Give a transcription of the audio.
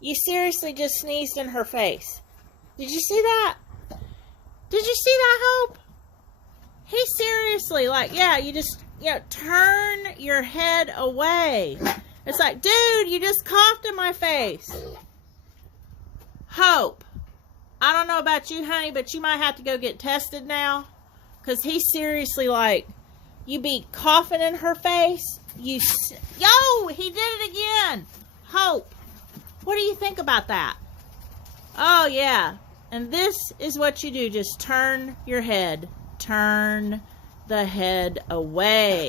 You seriously just sneezed in her face. Did you see that? Did you see that, Hope? He seriously, like, yeah, you just, turn your head away. It's like, dude, you just coughed in my face. Hope, I don't know about you, honey, but you might have to go get tested now. Because he seriously, like, you be coughing in her face. Yo, he did it again. Hope, what do you think about that? Oh, yeah. And this is what you do. Just turn your head. Turn the head away.